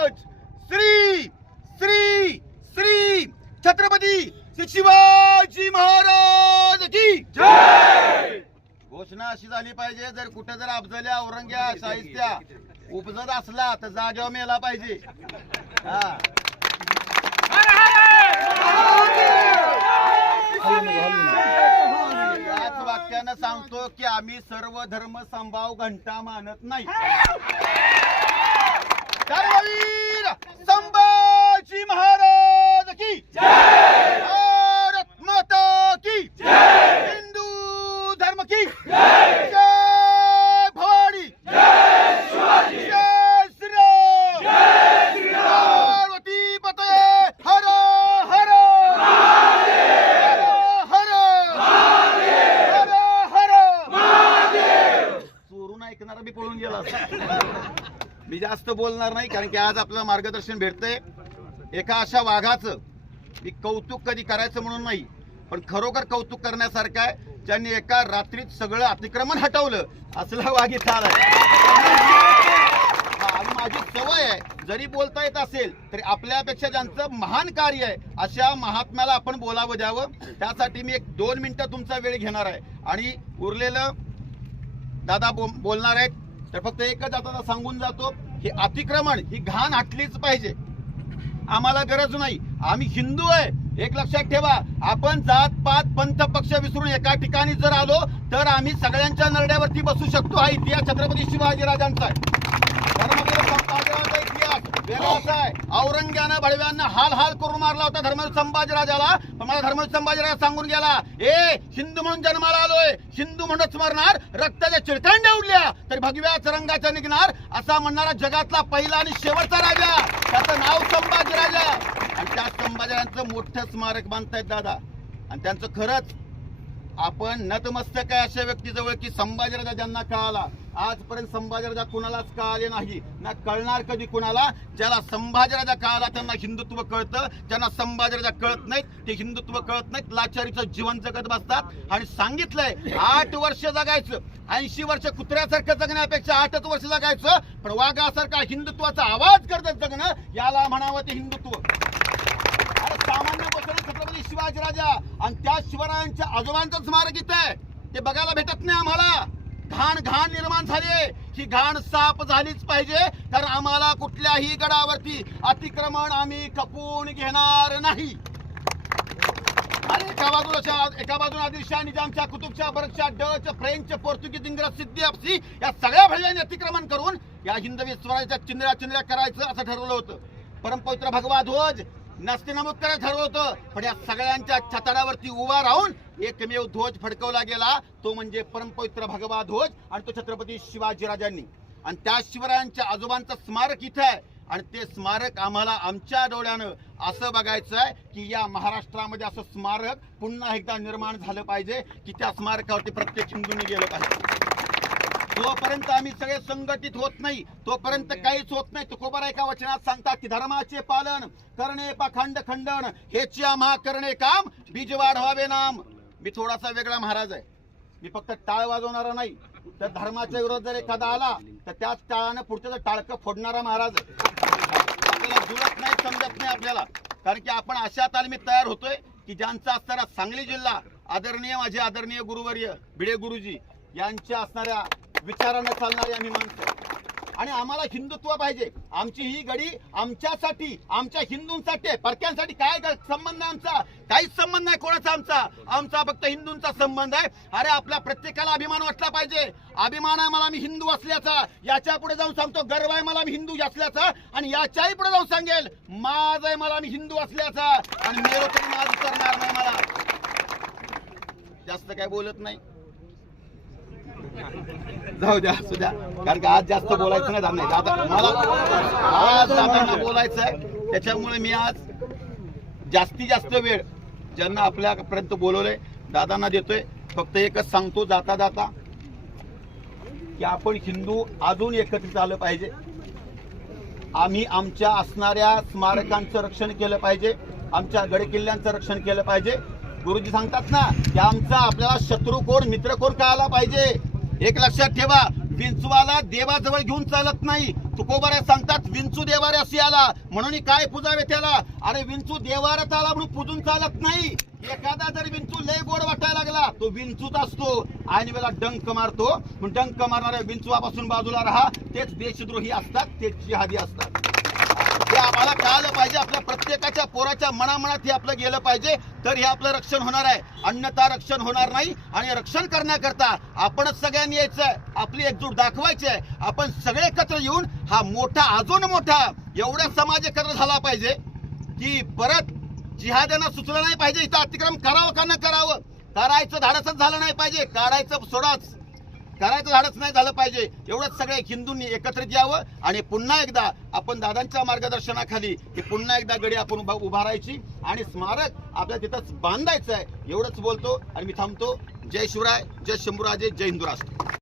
महाराज. श्री श्री श्री छत्रपती शिवाजी महाराज की घोषणा अशी झाली पाहिजे जर कुठे जर अफजल्या औरंग्या साहित्या उपजत असला तर जागेवर मेला पाहिजे. हा. याच वाक्यानं सांगतो की आम्ही सर्व धर्म संभाव घंटा मानत नाही. धर्मवीर संभाजी महाराज की भारत माता की हिंदू धर्म की जय! भवानी! जय श्रीराम! पार्वती पते हर हर! हर हर! हर चोरून ऐकणारा मी पळून गेला. मी जास्त बोलणार नाही कारण की आज आपलं मार्गदर्शन भेटतंय. एका अशा वाघाचं मी कौतुक कधी करायचं म्हणून नाही पण खरोखर कौतुक करण्यासारखं आहे ज्यांनी एका रात्रीत सगळं अतिक्रमण हटवलं असला वाघ इथं आलाय. आणि माझी सवय आहे जरी बोलता येत असेल तरी आपल्यापेक्षा ज्यांचं महान कार्य आहे अशा महात्म्याला आपण बोलावं द्यावं. त्यासाठी मी एक दोन मिनिटं तुमचा वेळ घेणार आहे. आणि उरलेलं दादा बो- बोलणार आहेत. तर फक्त एकच आता सांगून जातो हे अतिक्रमण ही घाण हटलीच पाहिजे. आम्हाला गरज नाही. आम्ही हिंदू आहे. एक लक्षात ठेवा आपण जात पात पंथ पक्ष विसरून एका ठिकाणी जर आलो तर आम्ही सगळ्यांच्या नरड्यावरती बसू शकतो. हा इतिहास छत्रपती शिवाजीराजांचा आहे. इतिहास. आहे औरंग्यानं बळव्यांना हाल हाल करून मारला होता धर्मवीर संभाजीराजाला पण मला धर्मवीर संभाजीराजा सांगून गेला ए हिंदू म्हणून जन्माला आलोय. हिंदू म्हणूनच मरणार रक्ताच्या चिळकांड्या उडल्या तरी भगव्याच रंगाच्या निघणार. असा म्हणणारा जगातला पहिला आणि शेवटचा राजा. त्याचं नाव संभाजीराजा आणि त्या संभाजीराजांचं मोठं स्मारक बांधतायत दादा. आणि त्यांचं खरंच आपण नतमस्तक आहे अशा व्यक्तीजवळ की संभाजीराजा ज्यांना कळाला. आजपर्यंत संभाजीराजा कुणालाच कळाले नाही. ना कळणार कधी कुणाला? ज्याला संभाजीराजा कळाला त्यांना हिंदुत्व कळतं. ज्यांना संभाजीराजा कळत नाहीत ते हिंदुत्व कळत नाहीत. लाचारीचं जीवन जगत बसतात. आणि सांगितलंय आठ वर्ष जगायचं. ऐंशी वर्ष कुत्र्यासारखं जगण्यापेक्षा आठच वर्ष जगायचं. पण वाघासारखा हिंदुत्वाचा आवाज करत जगणं. याला म्हणावं ते हिंदुत्व. अरे सामान्य बसवलं छत्रपती शिवाजीराजा आणि त्या शिवरायांच्या आजोबांचं स्मारक इथं आहे. ते बघायला भेटत नाही आम्हाला. घाण घाण निर्माण झाली ही घाण साफ झालीच पाहिजे. तर आम्हाला कुठल्याही गडावरती अतिक्रमण आम्ही खपून घेणार नाही. आणि एका बाजूला एका बाजूला आदिलशाह निजामच्या कुतुबशा बरकशाह डच फ्रेंच पोर्तुगीज इंग्रज सिद्धी अप्सी या सगळ्या भैयांनी अतिक्रमण करून या हिंदवी स्वराज्याच्या चिंद्र्या चिंद्र्या करायचं असं ठरवलं होतं. परमपवित्र भगवा ध्वज नसते नमूद करायचं ठरवलं होतं पण या सगळ्यांच्या छताडावरती उभा राहून एकमेव ध्वज फडकवला गेला. तो म्हणजे परमपवित्र भगवा ध्वज आणि तो छत्रपती शिवाजीराजांनी आणि त्या शिवरायांच्या आजोबांचं स्मारक इथं आहे. आणि ते स्मारक आम्हाला आमच्या डोळ्यानं असं बघायचं आहे की या महाराष्ट्रामध्ये असं स्मारक पुन्हा एकदा निर्माण झालं पाहिजे की त्या स्मारकावरती प्रत्येक हिंदूंनी गेलं पाहिजे. जोपर्यंत आम्ही सगळे संघटित होत नाही तोपर्यंत काहीच होत नाही. तुकोबारा एका वचनात सांगतात की धर्माचे पालन करणे पाखंड खंडन हेची आम्हा करणे काम बीज वाढवावे नाम. मी थोडासा वेगळा महाराज आहे. मी फक्त टाळ वाजवणारा नाही. तर धर्माच्या विरोधात जर एखादा आला तर त्याच टाळानं पुढचं टाळकं फोडणारा महाराज आहे. आपल्याला जुळत नाही समजत नाही आपल्याला. कारण की आपण अशा तालमीत तयार होतोय की ज्यांचा असणारा सांगली जिल्हा आदरणीय माझे आदरणीय गुरुवर्य भिडे गुरुजी यांच्या असणाऱ्या विचारानं चालणारी आम्ही माणसं. आणि आम्हाला हिंदुत्व पाहिजे. आमची ही गडी आमच्यासाठी आमच्या हिंदूंसाठी आहे. परक्यांसाठी काय संबंध आहे आमचा? काहीच संबंध नाही कोणाचा आमचा. आमचा फक्त हिंदूंचा संबंध आहे. अरे आपल्या प्रत्येकाला अभिमान वाटला पाहिजे. अभिमान आहे मला मी हिंदू असल्याचा. याच्यापुढे जाऊन सांगतो गर्व आहे मला मी हिंदू असल्याचा. आणि याच्याही पुढे जाऊन सांगेल माझ आहे मला मी हिंदू असल्याचा. आणि मेलो तरी माझ करणार नाही मला. जास्त काय बोलत नाही. जाऊ द्या असू द्या. कारण की आज जास्त बोलायचं नाही नाही आता मला आज दादांना बोलायचं आहे त्याच्यामुळे मी आज जास्तीत जास्त वेळ ज्यांना आपल्यापर्यंत बोलवलंय दादांना देतोय. फक्त एकच सांगतो जाता जाता की आपण हिंदू अजून एकत्रित आलं पाहिजे. आम्ही आमच्या असणाऱ्या स्मारकांचं रक्षण केलं पाहिजे. आमच्या गडकिल्ल्यांचं रक्षण केलं पाहिजे. गुरुजी सांगतात ना की आमचा आपल्याला शत्रू कोण मित्र कोण कळाला पाहिजे? एक लक्षात ठेवा विंचवाला देवाजवळ घेऊन चालत नाही. तुकोबाऱ्या सांगतात विंचू देवाऱ्या आला. म्हणून काय पूजावे त्याला? अरे विंचू देवाऱ्यात आला म्हणून पूजून चालत नाही. एखादा जर विंचू लय गोड वाटायला लागला तो विंचूच असतो. आणि वेळेला डंक मारतो. डंक मारणाऱ्या विंचवापासून बाजूला राहा. तेच देशद्रोही असतात तेच जिहादी असतात. हे आम्हाला कळालं पाहिजे आपल्या प्रत्येकाच्या पोराच्या मनामनात हे आपलं गेलं पाहिजे. तर हे आपलं रक्षण होणार आहे. अन्यथा रक्षण होणार नाही आणि रक्षण करण्याकरता आपणच सगळ्यांनी यायचं. आपली एकजूट दाखवायची आहे. आपण सगळे एकत्र येऊन हा मोठा अजून मोठा एवढा समाज एकत्र झाला पाहिजे की परत जिहाद्यांना सुचलं नाही पाहिजे. इथं अतिक्रम करावं का न करावं? करायचं धाडसच झालं नाही पाहिजे. काढायचं सोडाच. करायचं झाडच नाही झालं पाहिजे. एवढंच सगळे हिंदूंनी एकत्रित यावं आणि पुन्हा एकदा आपण दादांच्या मार्गदर्शनाखाली की पुन्हा एकदा गडी आपण उभा उभारायची आणि स्मारक आपल्या तिथंच बांधायचं आहे. एवढंच बोलतो आणि मी थांबतो. जय शिवराय जय शंभूराजे जय हिंदू राष्ट्र.